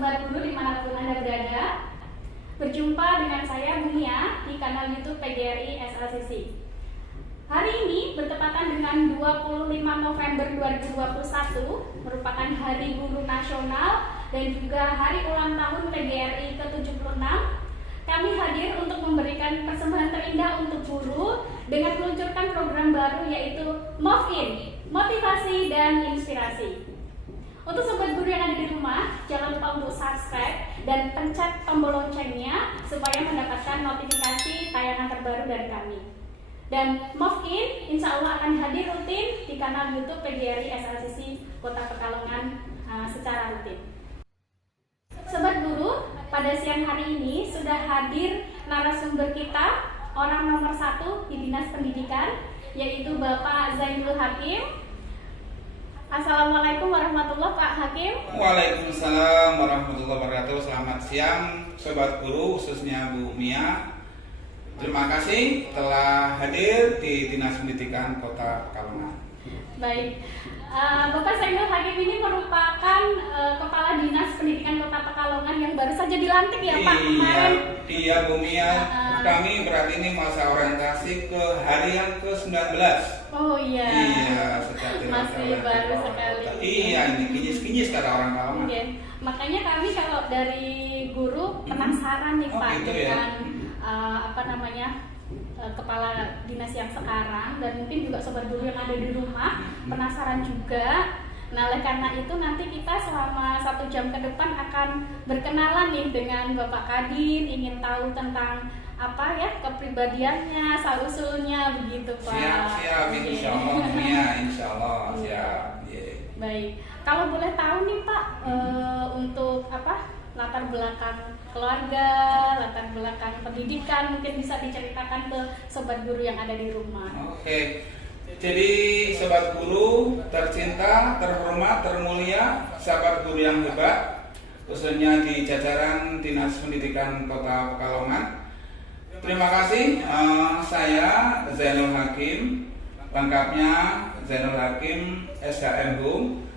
Sobat Guru dimanapun Anda berada. Berjumpa dengan saya Bumia di kanal YouTube PGRI SLCC. Hari ini bertepatan dengan 25 November 2021, merupakan Hari Guru Nasional dan juga hari ulang tahun PGRI ke-76. Kami hadir untuk memberikan persembahan terindah untuk guru dengan meluncurkan program baru yaitu MOVIN, Motivasi dan Inspirasi. Untuk sobat guru yang ada di rumah, jangan lupa untuk subscribe dan pencet tombol loncengnya supaya mendapatkan notifikasi tayangan terbaru dari kami. Dan MOVIN insya Allah akan hadir rutin di kanal YouTube PGRI SLCC Kota Pekalongan secara rutin. Sobat guru, pada siang hari ini sudah hadir narasumber kita, orang nomor 1 di Dinas Pendidikan, yaitu Bapak Zainul Hakim. Assalamualaikum warahmatullahi wabarakatuh, Pak Hakim. Waalaikumsalam warahmatullahi wabarakatuh. Selamat siang sobat guru, khususnya Bu Mia. Terima kasih telah hadir di Dinas Pendidikan Kota Pekalongan. Baik, Bapak Zainul Hakim ini merupakan Kepala Dinas Pendidikan Kota Pekalongan yang baru saja dilantik ya Pak kemarin. Iya Bu Mia, kami berarti ini masa orientasi ke hari yang ke-19. Oh iya. Iya, masih baru sekali. Iya, ini kinyis-kinyis kata orang Pekalongan. Okay. Makanya kami kalau dari guru penasaran nih Pak gitu dengan kepala dinas yang sekarang, dan mungkin juga sobat guru yang ada di rumah penasaran juga. Nah, oleh karena itu nanti kita selama 1 jam ke depan akan berkenalan nih dengan Bapak Kadin, ingin tahu tentang apa ya kepribadiannya, asal-usulnya begitu Pak. Siap, insya Allah ya, insya Allah siap. Yeah. Baik, kalau boleh tahu nih Pak, untuk latar belakang keluarga, latar belakang pendidikan, mungkin bisa diceritakan ke sobat guru yang ada di rumah. Oke. Jadi sobat guru tercinta, terhormat, termulia, sahabat guru yang hebat, khususnya di jajaran Dinas Pendidikan Kota Pekalongan. Terima kasih, saya Zainul Hakim, lengkapnya Zainul Hakim SHMHum.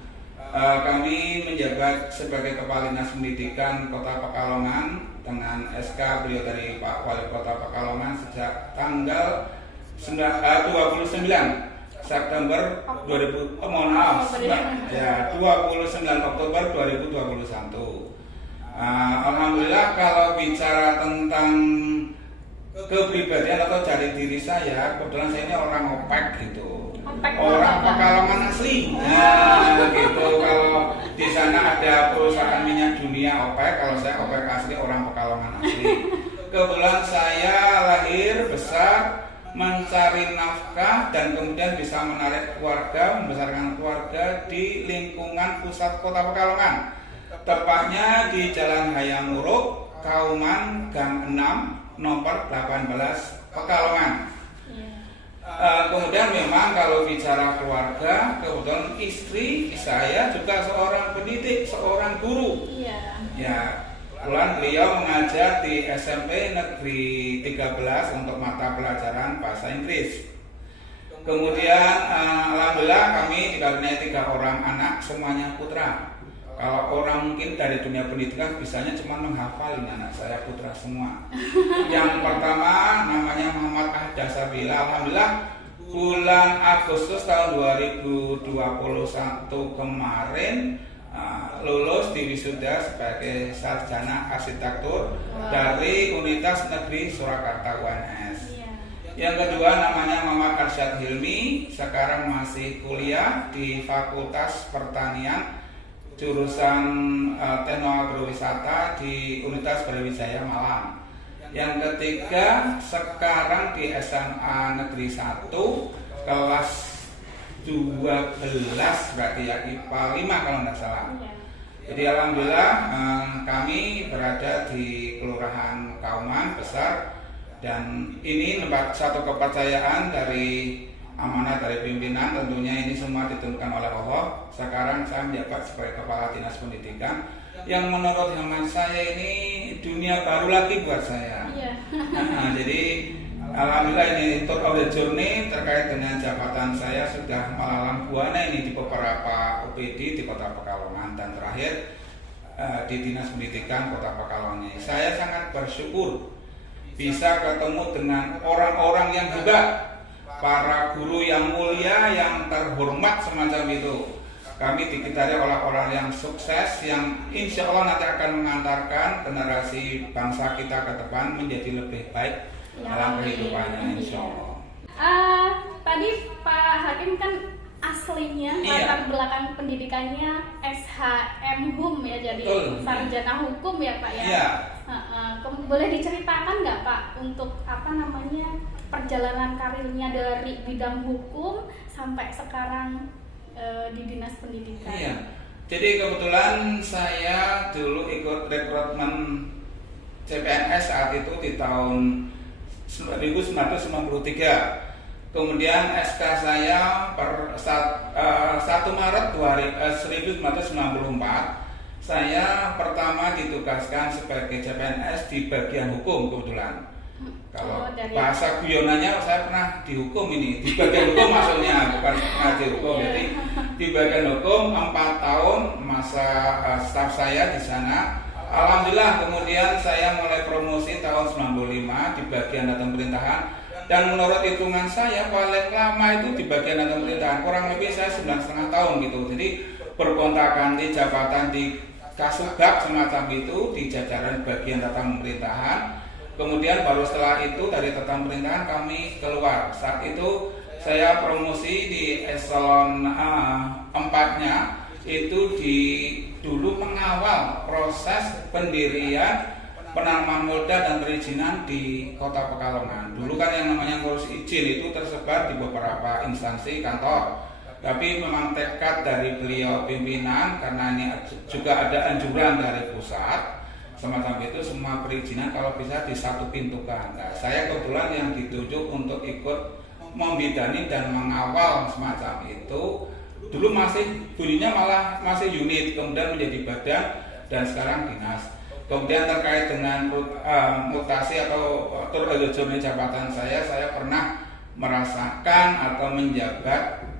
Kami menjabat sebagai Kepala Dinas Pendidikan Kota Pekalongan dengan SK beliau dari Pak Wali Kota Pekalongan sejak tanggal 29 September 29 Oktober 2021. Alhamdulillah, kalau bicara tentang kepribadian atau jati diri saya, kebetulan saya ini orang OPEK gitu. Orang Pekalongan asli. Nah, gitu. Kalau di sana ada perusahaan minyak dunia OPEK, kalau saya OPEK asli, orang Pekalongan asli. Kebetulan saya lahir, besar, mencari nafkah dan kemudian bisa menarik keluarga, membesarkan keluarga di lingkungan pusat Kota Pekalongan. Tepatnya di Jalan Hayamuruk, Kauman, Gang 6, nomor 18, Pekalongan. Kemudian memang kalau bicara keluarga, kebetulan istri saya juga seorang pendidik, seorang guru. Iya. Ya, kebetulan beliau mengajar di SMP Negeri 13 untuk mata pelajaran bahasa Inggris. Kemudian alhamdulillah kami dikaruniai 3 orang anak, semuanya putra. Kalau orang mungkin dari dunia pendidikan bisanya cuma menghafal, ini anak saya putra semua. Yang pertama namanya Muhammad Ahda Sabila. Alhamdulillah bulan Agustus tahun 2021 kemarin lulus di wisuda sebagai sarjana arsitektur dari Universitas Negeri Surakarta UNS. Yang kedua namanya Muhammad Arsyad Hilmi, sekarang masih kuliah di Fakultas Pertanian jurusan Teknik Agrowisata di Universitas Brawijaya Malang. Yang ketiga sekarang di SMA Negeri 1 kelas 12 berarti ya, IPA 5 kalau tidak salah. Jadi alhamdulillah kami berada di Kelurahan Kauman besar, dan ini satu kepercayaan dari amanah dari pimpinan. Tentunya ini semua ditentukan oleh Allah. Sekarang saya menjabat sebagai Kepala Dinas Pendidikan, yang menurut hemat saya ini dunia baru lagi buat saya. Jadi alhamdulillah ini tour of the journey terkait dengan jabatan saya sudah melalang buana ini di beberapa UPD di Kota Pekalongan, dan terakhir di Dinas Pendidikan Kota Pekalongan ini. Saya sangat bersyukur bisa ketemu dengan orang-orang yang hebat, para guru yang mulia, yang terhormat semacam itu. Kami dikitari oleh orang yang sukses, yang insya Allah nanti akan mengantarkan generasi bangsa kita ke depan menjadi lebih baik dalam kehidupannya, insya Allah. Tadi Pak Hakim kan aslinya latar belakang pendidikannya SHM Hum ya, jadi sarjana hukum ya Pak ya. Iya. Boleh diceritakan nggak Pak untuk perjalanan karirnya dari bidang hukum sampai sekarang di Dinas Pendidikan? Iya. Jadi kebetulan saya dulu ikut rekrutmen CPNS saat itu di tahun 1993. Kemudian SK saya per 1 Maret 1994 saya pertama ditugaskan sebagai CPNS di bagian hukum kebetulan. Kalau bahasa guyonannya saya pernah dihukum ini, di bagian hukum maksudnya, bukan ngaji hukum. Jadi di bagian hukum 4 tahun masa staf saya di sana. Alhamdulillah kemudian saya mulai promosi tahun 95 di bagian data pemerintahan, dan menurut hitungan saya paling lama itu di bagian data pemerintahan, kurang lebih saya 9,5 tahun gitu. Jadi bergonta ganti jabatan di Kasubag semacam itu di jajaran bagian tata pemerintahan. Kemudian baru setelah itu dari tata pemerintahan kami keluar. Saat itu saya promosi di eselon 4-nya itu dulu mengawal proses pendirian penanaman modal dan perizinan di Kota Pekalongan. Dulu kan yang namanya ngurus izin itu tersebar di beberapa instansi kantor. Tapi memang tekad dari beliau pimpinan, karena ini juga ada anjuran dari pusat semacam itu, semua perizinan kalau bisa di satu pintukan. Nah, saya kebetulan yang ditunjuk untuk ikut membidani dan mengawal semacam itu. Dulu masih bunyinya malah masih unit, kemudian menjadi badan, dan sekarang dinas. Kemudian terkait dengan mutasi atau turun jabatan saya pernah merasakan atau menjabat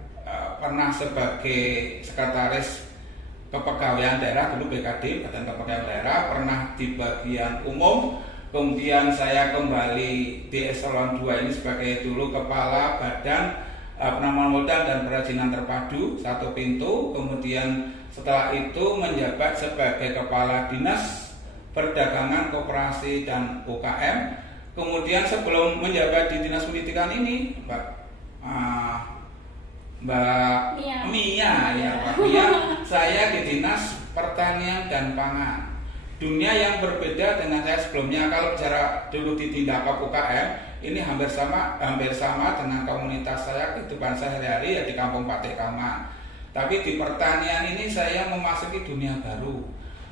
pernah sebagai sekretaris kepegawaian daerah, dulu BKD, Badan Kepegawaian Daerah, pernah di bagian umum. Kemudian saya kembali di eselon 2 ini sebagai dulu kepala Badan Penanaman Modal dan Perizinan Terpadu satu pintu. Kemudian setelah itu menjabat sebagai kepala Dinas Perdagangan, Koperasi dan UKM. Kemudian sebelum menjabat di Dinas Pendidikan ini, Mbak Mia, saya di Dinas Pertanian dan Pangan. Dunia yang berbeda dengan saya sebelumnya. Kalau bicara dulu di Tindakop UKM, ini hampir sama dengan komunitas saya, kehidupan sehari-hari ya di Kampung Patekaman. Tapi di pertanian ini saya memasuki dunia baru.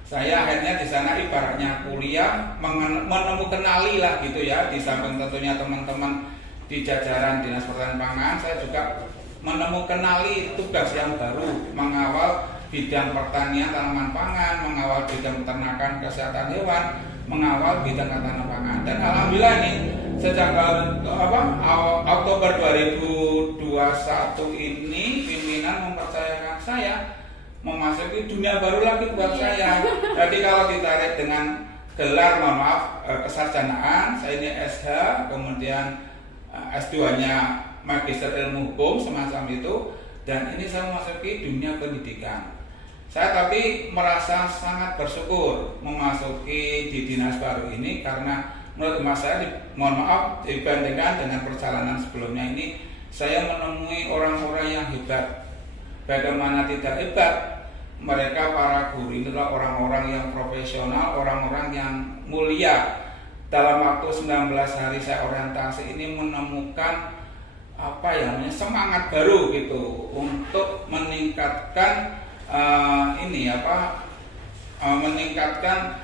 Saya akhirnya di sana ibaratnya kuliah, menemukan kenali lah gitu ya. Di samping tentunya teman-teman di jajaran Dinas Pertanian Pangan, saya juga menemukan kenali tugas yang baru, mengawal bidang pertanian tanaman pangan, mengawal bidang peternakan kesehatan hewan, mengawal bidang tanaman pangan. Dan alhamdulillah ini sejak Oktober 2021 ini pimpinan mempercayakan saya memasuki dunia baru lagi buat saya. Jadi kalau ditarik dengan gelar, kesarjanaan, saya ini SH, kemudian S2-nya Magister Ilmu Hukum semacam itu, dan ini saya memasuki dunia pendidikan. Saya tapi merasa sangat bersyukur memasuki di dinas baru ini, karena menurut saya, dibandingkan dengan perjalanan sebelumnya ini, saya menemui orang-orang yang hebat. Bagaimana tidak hebat, mereka para guru ini adalah orang-orang yang profesional, orang-orang yang mulia. Dalam waktu 19 hari saya orientasi ini menemukan semangat baru gitu untuk meningkatkan meningkatkan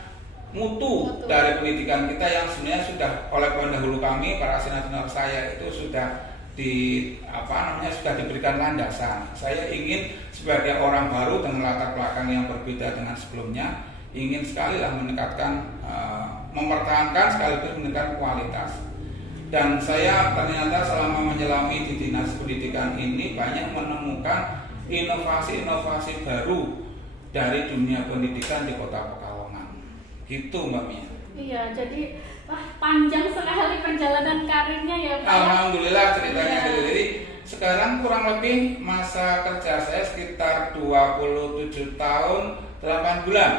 mutu dari pendidikan kita yang sebenarnya sudah oleh pendahulu kami, para senior saya itu sudah sudah diberikan landasan. Saya ingin sebagai orang baru dengan latar belakang yang berbeda dengan sebelumnya, ingin sekali lah meningkatkan, mempertahankan sekaligus meningkatkan kualitas. Dan saya ternyata selama menyelami di Dinas Pendidikan ini banyak menemukan inovasi-inovasi baru dari dunia pendidikan di Kota Pekalongan. Gitu Mbak Mia. Iya, jadi panjang sekali perjalanan karirnya ya Pak. Alhamdulillah ceritanya Ya. Jadi sekarang kurang lebih masa kerja saya sekitar 27 tahun 8 bulan.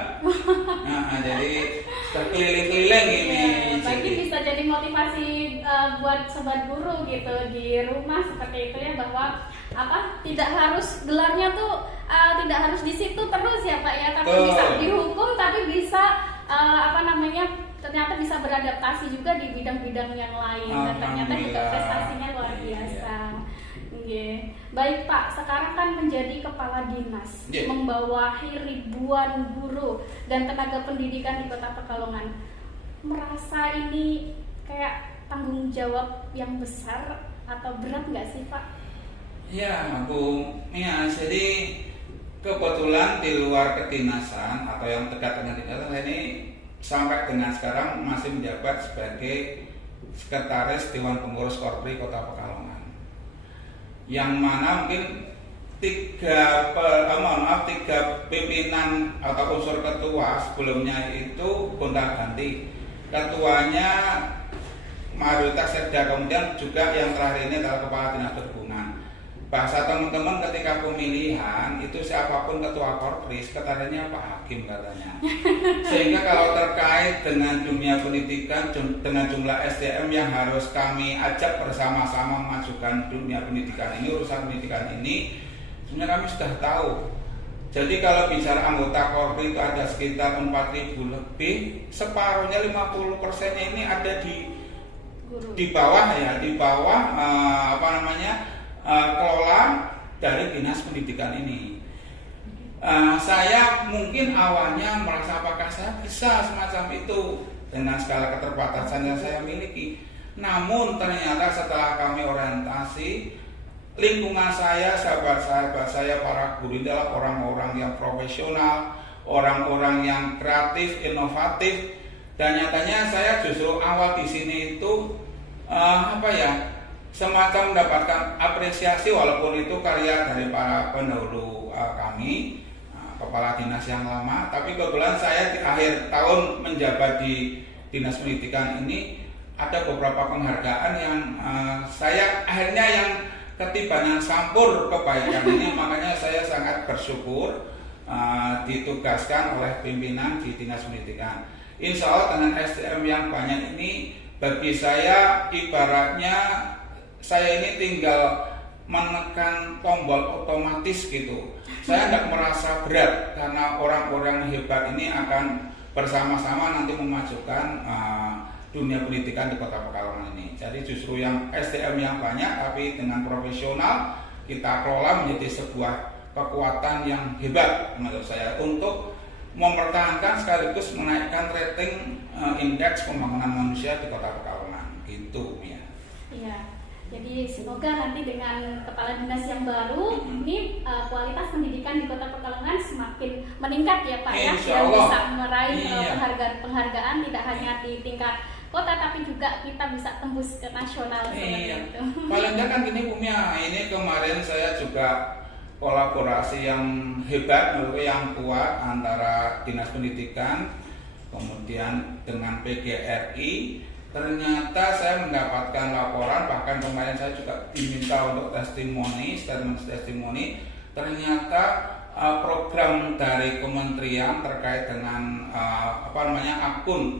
Nah, jadi terkeliling-keliling ini. Iya, bagi bisa jadi motivasi buat sobat guru gitu di rumah seperti itu ya, bahwa tidak harus gelarnya tuh tidak harus di situ terus ya Pak ya, tapi bisa dihukum, tapi bisa ternyata bisa beradaptasi juga di bidang-bidang yang lain, dan ternyata juga prestasinya luar biasa. Baik Pak, sekarang kan menjadi kepala dinas, membawahi ribuan guru dan tenaga pendidikan di Kota Pekalongan. Merasa ini kayak tanggung jawab yang besar atau berat nggak sih Pak? Ya Bu Mia, jadi kebetulan di luar kedinasan atau yang dekat dengan kedinasan, saya ini sampai dengan sekarang masih menjabat sebagai Sekretaris Dewan Pengurus Korpri Kota Pekalongan, yang mana mungkin tiga pimpinan atau unsur ketua sebelumnya itu gonta-ganti. Ketuanya mayoritas Sekda, kemudian juga yang terakhir ini adalah Kepala Dinas Perhubungan. Bahasa teman-teman ketika pemilihan itu siapapun ketua Korpri, sekretariatnya Pak Hakim katanya. Sehingga kalau terkait dengan dunia pendidikan, dengan jumlah SDM yang harus kami ajak bersama-sama memajukan dunia pendidikan ini, urusan pendidikan ini, sebenarnya kami sudah tahu. Jadi kalau bicara anggota Korpri itu ada sekitar 4.000 lebih, separuhnya 50%-nya ini ada di bawah ya, kelola dari dinas pendidikan ini. Saya mungkin awalnya merasa apakah saya bisa semacam itu dengan segala keterbatasan yang saya miliki. Namun ternyata setelah kami orientasi, lingkungan saya, sahabat-sahabat saya, para guru adalah orang-orang yang profesional, orang-orang yang kreatif, inovatif, dan nyatanya saya justru awal di sini itu semacam mendapatkan apresiasi, walaupun itu karya dari para pendahulu kami, kepala dinas yang lama. Tapi kebetulan saya di akhir tahun menjabat di dinas pendidikan ini, ada beberapa penghargaan yang saya akhirnya yang ketibanan sampur kebaikan ini. Makanya saya sangat bersyukur ditugaskan oleh pimpinan di dinas pendidikan. Insya Allah dengan SDM yang banyak ini, bagi saya ibaratnya saya ini tinggal menekan tombol otomatis gitu. Saya tidak merasa berat karena orang-orang hebat ini akan bersama-sama nanti memajukan dunia pendidikan di Kota Pekalongan ini. Jadi justru yang SDM yang banyak tapi dengan profesional kita kelola menjadi sebuah kekuatan yang hebat menurut saya untuk mempertahankan sekaligus menaikkan rating indeks pembangunan manusia di Kota Pekalongan. Gitu ya. Iya. Jadi semoga nanti dengan kepala dinas yang baru ini kualitas pendidikan di Kota Pekalongan semakin meningkat ya Pak ya, dan bisa meraih penghargaan tidak hanya di tingkat kota tapi juga kita bisa tembus ke nasional seperti itu. Paling enggak kan gini Bu Mia, ini kemarin saya juga kolaborasi yang hebat, yang kuat antara Dinas Pendidikan kemudian dengan PGRI. Ternyata saya mendapatkan laporan, bahkan kemarin saya juga diminta untuk statement testimoni. Ternyata program dari kementerian terkait dengan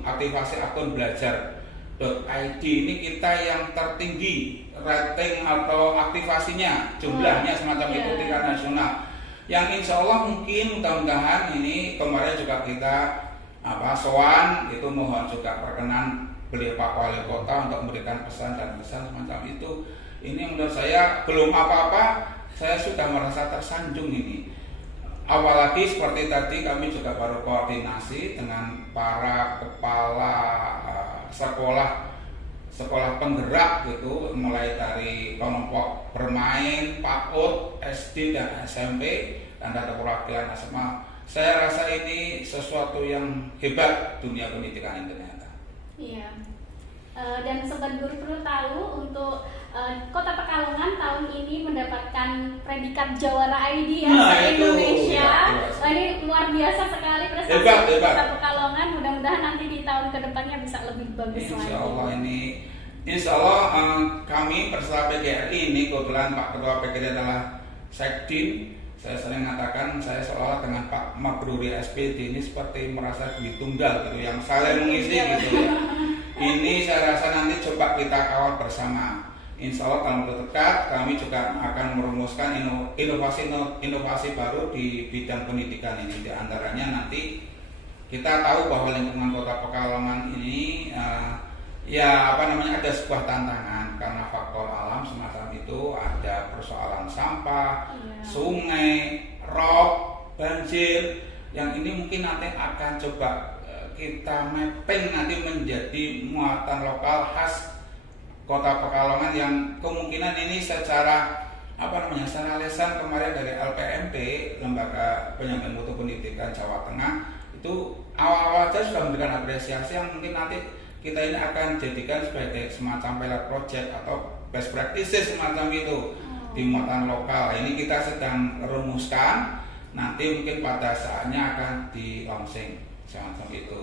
aktivasi akun belajar.id ini kita yang tertinggi rating atau aktivasinya, jumlahnya semacam itu tingkat nasional. Yang insya Allah mungkin mudah-mudahan ini kemarin juga kita soan itu mohon juga perkenan beliau Pak Wali Kota untuk memberikan pesan semacam itu. Ini menurut saya belum apa-apa, saya sudah merasa tersanjung ini. Apalagi seperti tadi kami juga baru koordinasi dengan para kepala sekolah penggerak gitu, mulai dari kelompok bermain, PAUD, SD dan SMP, dan ada perwakilan SMA. Saya rasa ini sesuatu yang hebat dunia pendidikan ini ternyata. Iya. Dan Sobat Guru perlu tahu untuk Kota Pekalongan tahun ini mendapatkan predikat Jawara ID ya se-Indonesia. Ini luar biasa sekali prestasi Kota Pekalongan. Mudah-mudahan nanti di tahun kedepannya bisa lebih bagus lagi. Insya Allah kami bersama PGRI ini, kebetulan Pak Ketua PGRI adalah Sekdin. Saya sering mengatakan saya seolah dengan Pak Mabruri SPD ini seperti merasa duit tunggal gitu, yang saling mengisi gitu ya. Ini saya rasa nanti coba kita kawal bersama. Insya Allah dalam waktu dekat kami juga akan merumuskan inovasi baru di bidang pendidikan ini. Di antaranya nanti kita tahu bahwa lingkungan Kota Pekalongan ini ada sebuah tantangan karena faktor alam semacam itu, ada persoalan sampah, sungai, rob, banjir, yang ini mungkin nanti akan coba kita mapping nanti menjadi muatan lokal khas Kota Pekalongan yang kemungkinan ini secara lesan kemarin dari LPMP, Lembaga Penyampaian Mutu Pendidikan Jawa Tengah, itu awal-awal saja sudah memberikan apresiasi yang mungkin nanti kita ini akan jadikan sebagai semacam pilot project atau best practices semacam itu di muatan lokal. Ini kita sedang rumuskan, nanti mungkin pada saatnya akan di launching semacam itu.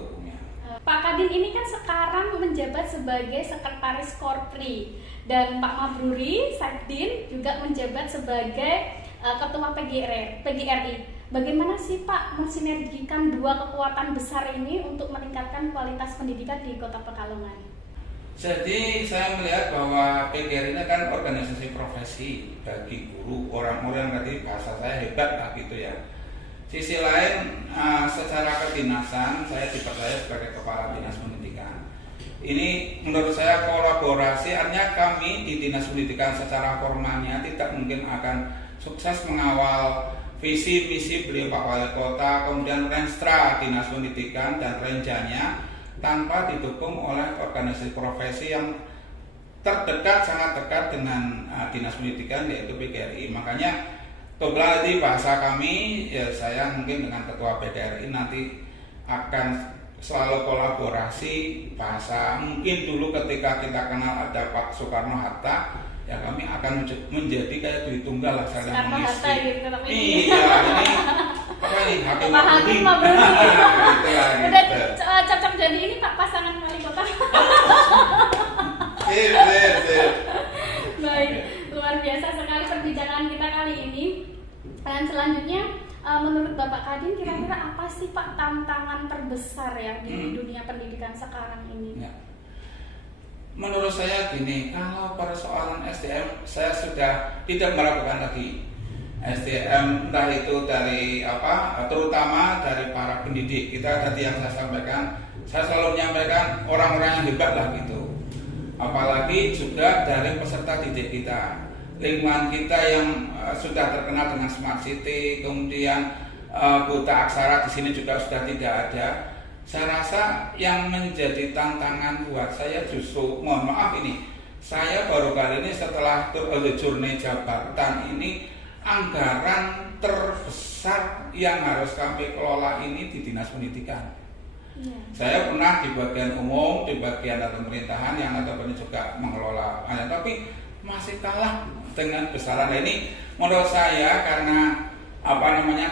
Pak Kadin ini kan sekarang menjabat sebagai Sekretaris Korpri dan Pak Mabruri Sekdin juga menjabat sebagai Ketua PGRI. Bagaimana sih Pak mensinergikan dua kekuatan besar ini untuk meningkatkan kualitas pendidikan di Kota Pekalongan? Jadi saya melihat bahwa PGRI ini kan organisasi profesi bagi guru, orang-orang tadi bahasa saya hebat lah gitu ya. Sisi lain secara kedinasan saya dipercaya sebagai Kepala Dinas Pendidikan. Ini menurut saya kolaborasi, artinya kami di Dinas Pendidikan secara formalnya tidak mungkin akan sukses mengawal visi misi beliau Pak Wali Kota, kemudian Renstra Dinas Pendidikan dan renjanya tanpa didukung oleh organisasi profesi yang terdekat, sangat dekat dengan Dinas Pendidikan, yaitu PGRI. Makanya kebetulan di bahasa kami, ya saya mungkin dengan Ketua PGRI nanti akan selalu kolaborasi bahasa. Mungkin dulu ketika kita kenal ada Pak Soekarno-Hatta, ya kami akan menjadi kayak duit tunggal lah, saling mengisi. Iya, ini apa nih? Hakim Mabruri. Udah cocok jadi ini Pak pasangan wali kota. Baik, luar biasa sekali perbincangan kita kali ini. Dan selanjutnya, menurut Bapak Kadin, kira-kira apa sih Pak tantangan terbesar ya di dunia pendidikan sekarang ini? Ya. Menurut saya gini, kalau persoalan SDM saya sudah tidak meragukan lagi. SDM entah itu dari terutama dari para pendidik. Kita tadi yang saya sampaikan, saya selalu menyampaikan orang-orang yang hebat lah gitu. Apalagi juga dari peserta didik kita, lingkungan kita yang sudah terkenal dengan smart city, kemudian buta aksara di sini juga sudah tidak ada. Saya rasa yang menjadi tantangan buat saya justru, mohon maaf ini, saya baru kali ini setelah journey jabatan ini, anggaran terbesar yang harus kami kelola ini di Dinas Pendidikan. Saya pernah di bagian umum, di bagian pemerintahan yang notabene juga mengelola, tapi masih kalah dengan besaran. Ini menurut saya karena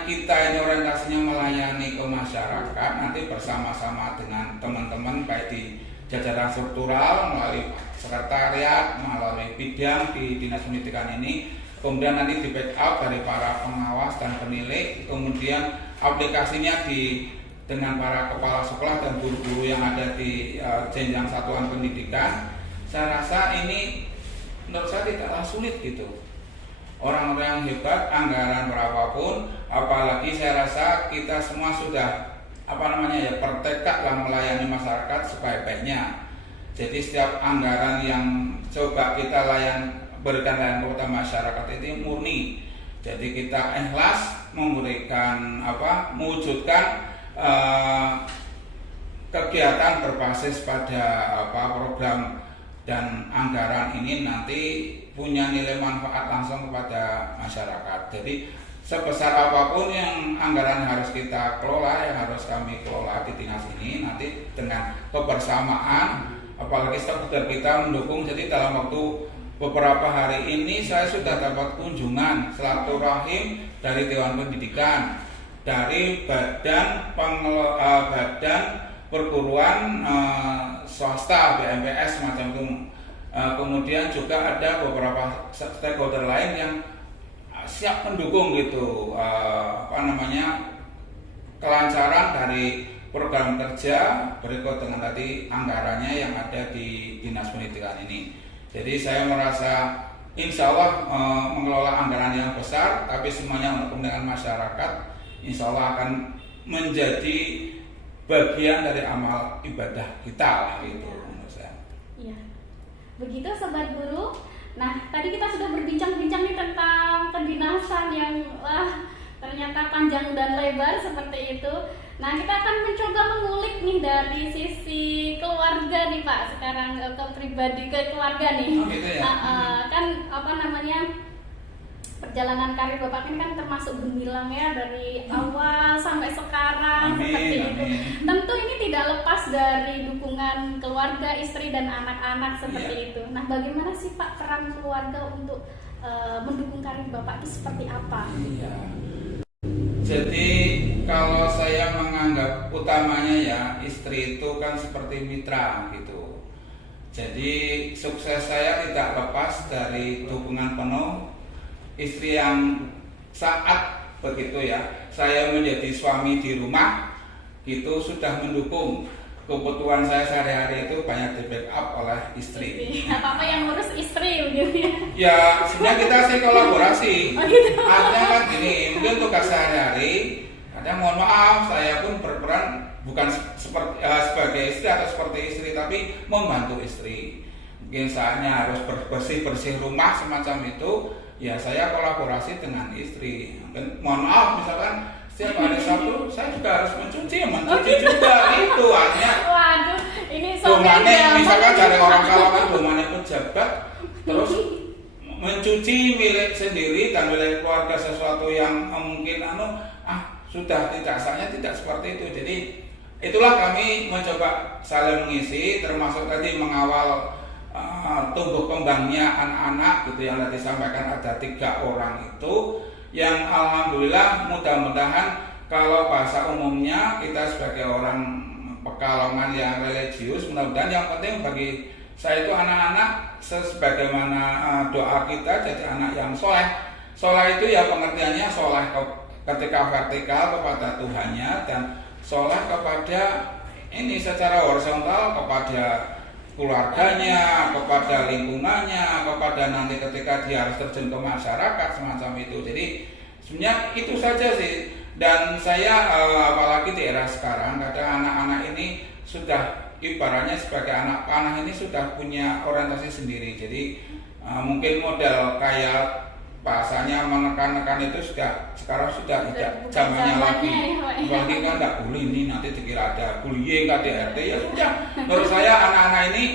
kita ini orientasinya melayani ke masyarakat, nanti bersama-sama dengan teman-teman baik di jajaran struktural melalui sekretariat, melalui bidang di Dinas Pendidikan ini, kemudian nanti di backup dari para pengawas dan penilai, kemudian aplikasinya dengan para kepala sekolah dan guru-guru yang ada di jenjang satuan pendidikan. Saya rasa ini menurut saya tidaklah sulit gitu. Orang-orang yang hebat, anggaran berapapun, apalagi saya rasa kita semua sudah bertekad lah melayani masyarakat sebaik-baiknya. Jadi setiap anggaran yang coba kita berikan layanan kepada masyarakat itu murni. Jadi kita ikhlas memberikan mewujudkan kegiatan berbasis pada program dan anggaran ini nanti punya nilai manfaat langsung kepada masyarakat. Jadi sebesar apapun yang anggaran harus kita kelola, yang harus kami kelola di dinas ini, nanti dengan kebersamaan apalagi stakeholder kita mendukung. Jadi dalam waktu beberapa hari ini saya sudah dapat kunjungan silaturahim dari Dewan Pendidikan, dari badan perguruan swasta BMPS semacam itu. Kemudian juga ada beberapa stakeholder lain yang siap mendukung gitu kelancaran dari program kerja berikut dengan tadi anggarannya yang ada di Dinas Pendidikan ini. Jadi saya merasa insya Allah mengelola anggaran yang besar, tapi semuanya untuk kepentingan masyarakat, insya Allah akan menjadi bagian dari amal ibadah kita lah gitu menurut saya. Iya. Begitu Sobat Guru. Nah, tadi kita sudah berbincang-bincang nih tentang kedinasan yang ternyata panjang dan lebar seperti itu. Nah, kita akan mencoba mengulik nih dari sisi keluarga nih Pak. Sekarang ke pribadi, ke keluarga nih. Oh, gitu ya? Kan perjalanan karir Bapak ini kan termasuk gemilang ya, dari awal sampai sekarang. Amin, seperti itu. amin. Tentu ini tidak lepas dari dukungan keluarga, istri dan anak-anak seperti Iya. itu. Nah, bagaimana sih Pak peran keluarga untuk mendukung karir Bapak itu seperti apa? Iya. Jadi kalau saya menganggap utamanya ya istri itu kan seperti mitra gitu. Jadi sukses saya tidak lepas dari dukungan penuh istri yang saat begitu ya saya menjadi suami di rumah itu sudah mendukung. Kebutuhan saya sehari-hari itu banyak di backup oleh istri. Apa-apa yang ngurus istri begitu ya? Ya sebenarnya kita sih kolaborasi. Oh, gitu. Artinya kan gini, mungkin tugas sehari-hari kadang mohon maaf saya pun berperan bukan seperti sebagai istri atau seperti istri, tapi membantu istri. Mungkin saatnya harus bersih-bersih rumah semacam itu, ya saya kolaborasi dengan istri. Dan mohon maaf misalkan setiap hari Sabtu saya juga harus mencuci juga itu artinya. Waduh, ini Domane misalkan dari orang kalangan domane pejabat terus mencuci milik sendiri dan milik keluarga sesuatu yang mungkin sudah tidak saatnya, tidak seperti itu. Jadi itulah kami mencoba saling mengisi, termasuk tadi mengawal tumbuh kembangnya anak-anak gitu yang tadi disampaikan ada 3 orang itu yang alhamdulillah mudah-mudahan kalau bahasa umumnya kita sebagai orang Pekalongan yang religius, mudah-mudahan yang penting bagi saya itu anak-anak sebagaimana doa kita jadi anak yang soleh. Soleh itu ya pengertiannya soleh ketika vertikal kepada Tuhannya dan soleh kepada ini secara horizontal kepada keluarganya, kepada lingkungannya, kepada nanti ketika dia harus terjun ke masyarakat semacam itu. Jadi sebenarnya itu saja sih. Dan saya apalagi di era sekarang kadang anak-anak ini sudah ibaratnya sebagai anak panah ini sudah punya orientasi sendiri. Jadi mungkin model kayak bahasanya menekan-nekan itu sekarang sudah tidak zamannya lagi. Apalagi kan nggak boleh ini nanti dikira ada bullying KDRT ya sudah. Menurut saya anak-anak ini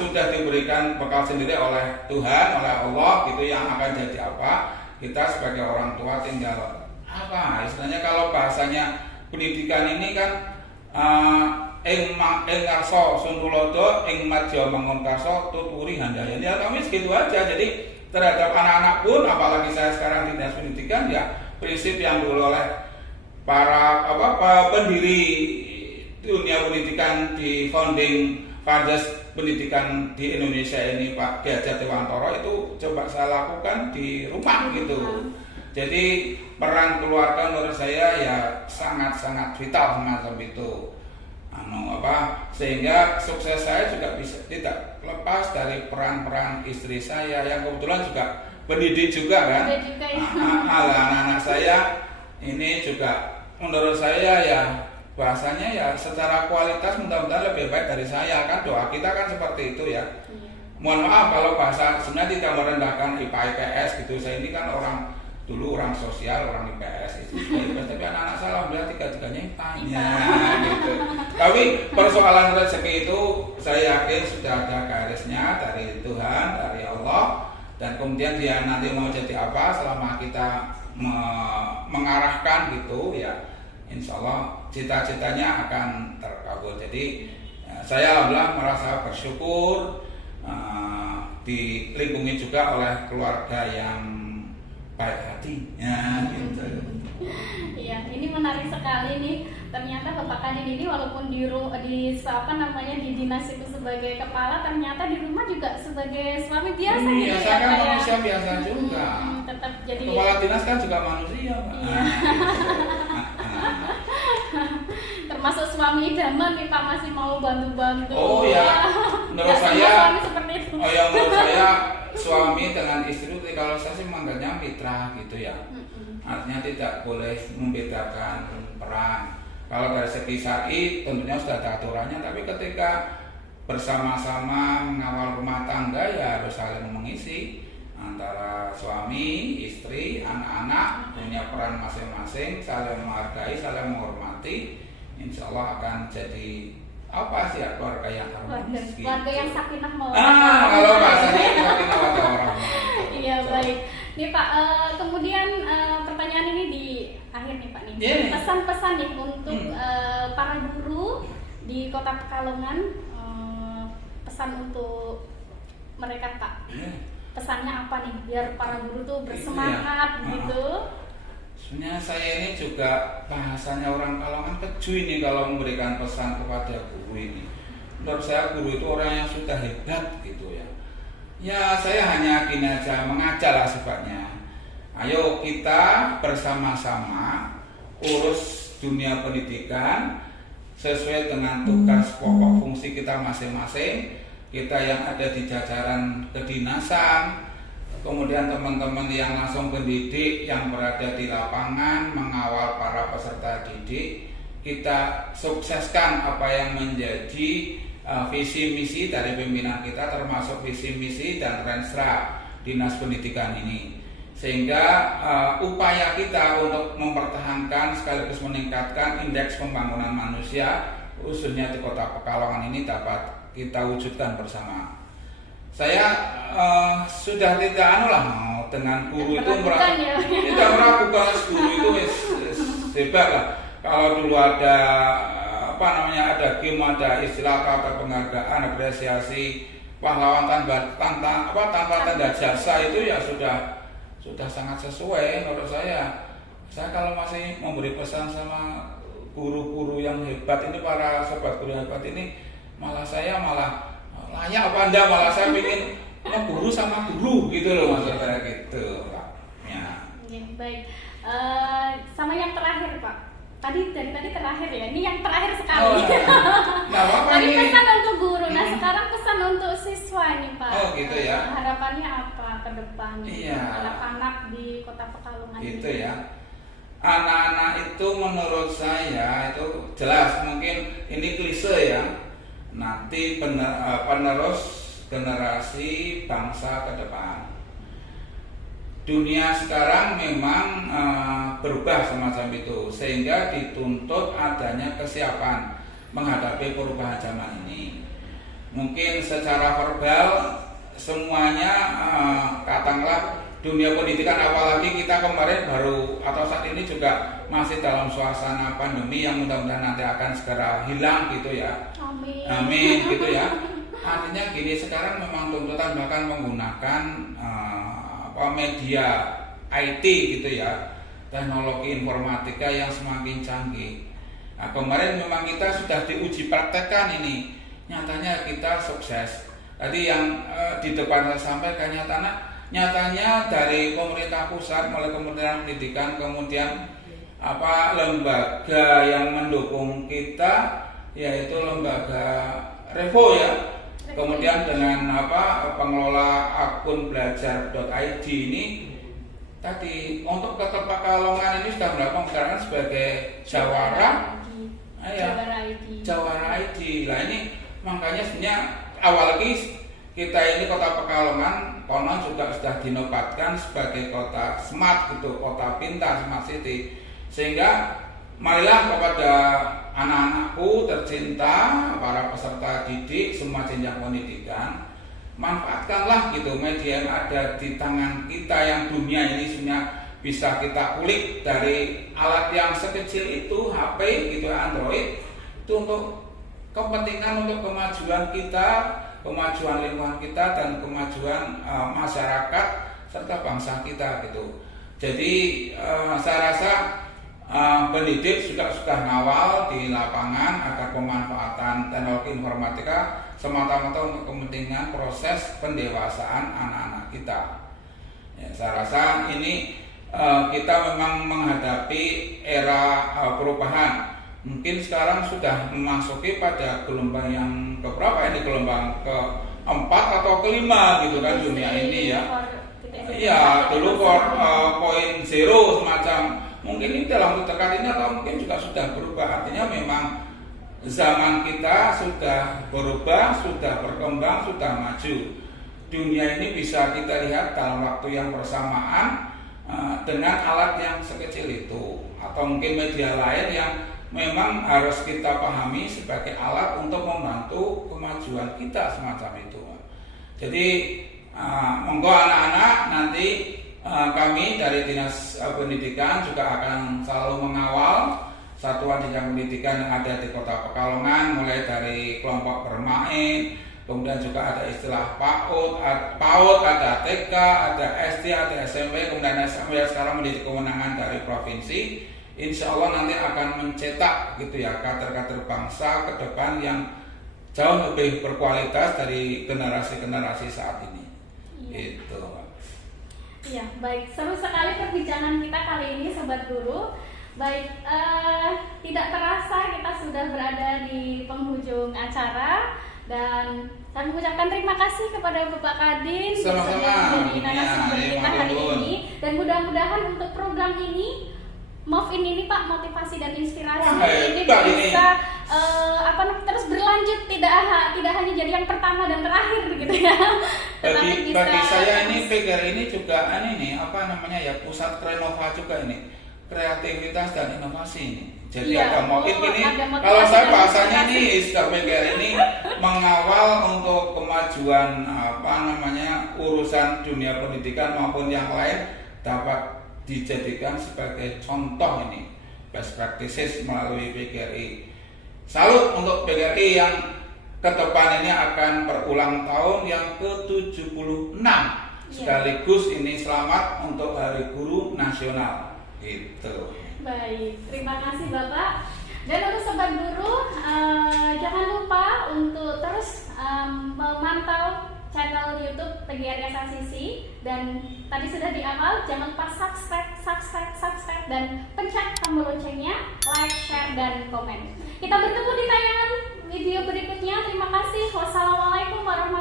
sudah diberikan bekal sendiri oleh Tuhan, oleh Allah gitu yang akan jadi apa. Kita sebagai orang tua tinggal istilahnya kalau bahasanya pendidikan ini kan ing karso suntulodo ing madya mangun karso tuturi handayani. Ya kami segitu aja. Jadi terhadap anak-anak pun apalagi saya sekarang di Dinas Pendidikan ya prinsip yang dulu oleh para pendiri dunia pendidikan di founding fathers pendidikan di Indonesia ini Pak Ki Hajar Dewantoro itu coba saya lakukan di rumah gitu. Jadi peran keluarga menurut saya ya sangat-sangat vital semacam itu. Sehingga sukses saya juga bisa tidak lepas dari peran-peran istri saya yang kebetulan juga pendidik juga kan. Anak-anak saya ini juga menurut saya ya bahasanya ya secara kualitas mudah-mudahan lebih baik dari saya kan, doa kita kan seperti itu ya. Mohon maaf kalau bahasa sebenarnya tidak merendahkan IPA IPS gitu. Saya ini kan dulu orang sosial, orang IPS itu tapi anak-anak saya alhamdulillah tiga-tiganya tanya gitu. Tapi persoalan rezeki itu saya yakin sudah ada garisnya dari Tuhan, dari Allah, dan kemudian dia nanti mau jadi apa selama kita mengarahkan gitu ya insya Allah cita-citanya akan terkabul. Jadi saya alhamdulillah merasa bersyukur dilindungi juga oleh keluarga yang baik hati. Ya, gitu. Iya, ini menarik sekali nih. Ternyata Bapak Kadin ini walaupun di dinas itu sebagai kepala, ternyata di rumah juga sebagai suami biasa gitu ya. Saya kan manusia biasa juga. Tetap jadi kepala dinas kan juga manusia, Pak. Iya. Termasuk suami idaman nih Pak, masih mau bantu-bantu. Oh ya, menurut saya suami seperti itu. Oh ya, menurut saya suami dengan istri kalau saya sih manggilnya mitra gitu ya. Artinya tidak boleh membedakan peran. Kalau dari segi syar'i tentunya sudah ada aturannya, tapi ketika bersama-sama mengawal rumah tangga ya harus saling mengisi antara suami, istri, anak-anak punya peran masing-masing, saling menghargai, saling menghormati. Insya Allah akan jadi keluarga yang harmonis. Keluarga yang sakinah mawaddah. Kalau bahasanya sakinah mawaddah orang. Iya baik. Nih Pak, kemudian pertanyaan ini di akhir nih Pak nih. Yeah. Pesan-pesan nih untuk para guru di Kota Pekalongan, pesan untuk mereka Pak. Pesannya apa nih biar para guru tuh bersemangat gitu? Sebenarnya saya ini juga bahasanya orang Kalongan keju ini kalau memberikan pesan kepada guru ini. Menurut saya guru itu orang yang sudah hebat gitu ya. Ya saya hanya gini aja, mengajar lah sifatnya. Ayo kita bersama-sama urus dunia pendidikan sesuai dengan tugas pokok fungsi kita masing-masing. Kita yang ada di jajaran kedinasan, kemudian teman-teman yang langsung pendidik yang berada di lapangan mengawal para peserta didik, kita sukseskan apa yang menjadi visi misi dari pimpinan kita, termasuk visi misi dan renstra dinas pendidikan ini, sehingga upaya kita untuk mempertahankan sekaligus meningkatkan indeks pembangunan manusia khususnya di Kota Pekalongan ini dapat kita wujudkan bersama. Saya sudah tidak dengan guru itu merasa tidak meragukan guru itu hebat lah. Kalau dulu ada ada istilah kata penghargaan, apresiasi pahlawan tanpa tanda jasa itu ya sudah sangat sesuai menurut saya. Saya kalau masih memberi pesan sama guru-guru yang hebat ini, para sobat guru yang hebat ini, saya layak apa enggak, malah saya ingin guru sama guru gitu loh, maksud saya gitu Pak. Ya. Baik. Sama yang terakhir Pak. Dari tadi terakhir ya. Ini yang terakhir sekali. Tadi pesan untuk guru. Nah sekarang pesan untuk siswa nih Pak. Oh gitu ya. Harapannya apa ke depan? Iya. Anak-anak di Kota Pekalongan. Gitu ya. Anak-anak itu menurut saya itu jelas, mungkin ini klise ya. Nanti penerus generasi bangsa ke depan. Dunia sekarang memang berubah semacam itu, sehingga dituntut adanya kesiapan menghadapi perubahan zaman ini. Mungkin secara verbal semuanya katakanlah dunia pendidikan, apalagi kita kemarin baru atau saat ini juga masih dalam suasana pandemi yang mudah-mudahan nanti akan segera hilang gitu ya. Amin gitu ya. Artinya gini, sekarang memang tuntutan bahkan menggunakan media IT gitu ya, teknologi informatika yang semakin canggih. Nah, kemarin memang kita sudah diuji praktekkan ini, nyatanya kita sukses. Tadi yang di depan saya sampaikan nyatanya dari pemerintah pusat mulai Kementerian Pendidikan, kemudian lembaga yang mendukung kita yaitu lembaga Revo ya. Kemudian dengan pengelola akun belajar.id ini tadi untuk Kota Pekalongan ini sudah melakukan penghargaan sebagai jawara ID. Lah ini makanya sebenarnya awal lagi kita ini Kota Pekalongan konon juga sudah dinobatkan sebagai kota smart gitu, kota pintar, smart city. Sehingga marilah kepada anak-anakku tercinta, para peserta didik semua jenjang pendidikan, manfaatkanlah gitu media yang ada di tangan kita, yang dunia ini sebenarnya bisa kita kulik dari alat yang sekecil itu, HP gitu, Android, itu untuk kepentingan, untuk kemajuan kita, kemajuan lingkungan kita, dan kemajuan masyarakat serta bangsa kita gitu. Jadi saya rasa pendidik sudah ngawal di lapangan agar pemanfaatan teknologi informatika semata-mata untuk kepentingan proses pendewasaan anak-anak kita. Ya, saya rasa ini kita memang menghadapi era perubahan. Mungkin sekarang sudah memasuki pada gelombang yang keberapa ini, gelombang keempat atau kelima gitu kan dunia ini ya. Iya, dulu 4.0 semacam, mungkin ini dalam dekat ini atau mungkin juga sudah berubah. Artinya memang zaman kita sudah berubah, sudah berkembang, sudah maju. Dunia ini bisa kita lihat dalam waktu yang bersamaan dengan alat yang sekecil itu, atau mungkin media lain yang memang harus kita pahami sebagai alat untuk membantu kemajuan kita semacam itu. Jadi monggo anak-anak, nanti kami dari Dinas Pendidikan juga akan selalu mengawal satuan jenjang pendidikan yang ada di Kota Pekalongan, mulai dari kelompok bermain, kemudian juga ada istilah PAUD, ada TK, ada SD, ada SMP, kemudian SMP sekarang menjadi kewenangan dari provinsi. Insya Allah nanti akan mencetak gitu ya kader-kader bangsa ke depan yang jauh lebih berkualitas dari generasi-generasi saat ini. Gitu. Iya, baik. Seru sekali perbincangan kita kali ini, Sobat Guru. Baik, tidak terasa kita sudah berada di penghujung acara. Dan saya mengucapkan terima kasih kepada Bapak Kadin sudah menjadi narasumber kita hari ini. Dan mudah-mudahan untuk program ini, MOF ini Pak, motivasi dan inspirasi ini bisa terus berlanjut, tidak hanya jadi yang pertama dan terakhir gitu ya. Bagi saya ini PGRI ini juga pusat renova juga ini, kreativitas dan inovasi ini. Jadi ada mungkin ini, kalau saya bahasanya ini sudah PGRI ini mengawal untuk kemajuan urusan dunia pendidikan maupun yang lain dapat dijadikan sebagai contoh ini, best practices melalui PGRI. Salut untuk PGRI yang ke depan ini akan berulang tahun yang ke-76. Sekaligus ini selamat untuk Hari Guru Nasional. Gitu. Baik, terima kasih Bapak. Dan untuk Sobat Guru, jangan lupa untuk terus memantau channel YouTube PGRI SLCC, dan tadi sudah di awal jangan lupa subscribe dan pencet tombol loncengnya, like, share, dan komen. Kita bertemu di tayangan video berikutnya. Terima kasih. Wassalamualaikum warahmatullahi wabarakatuh.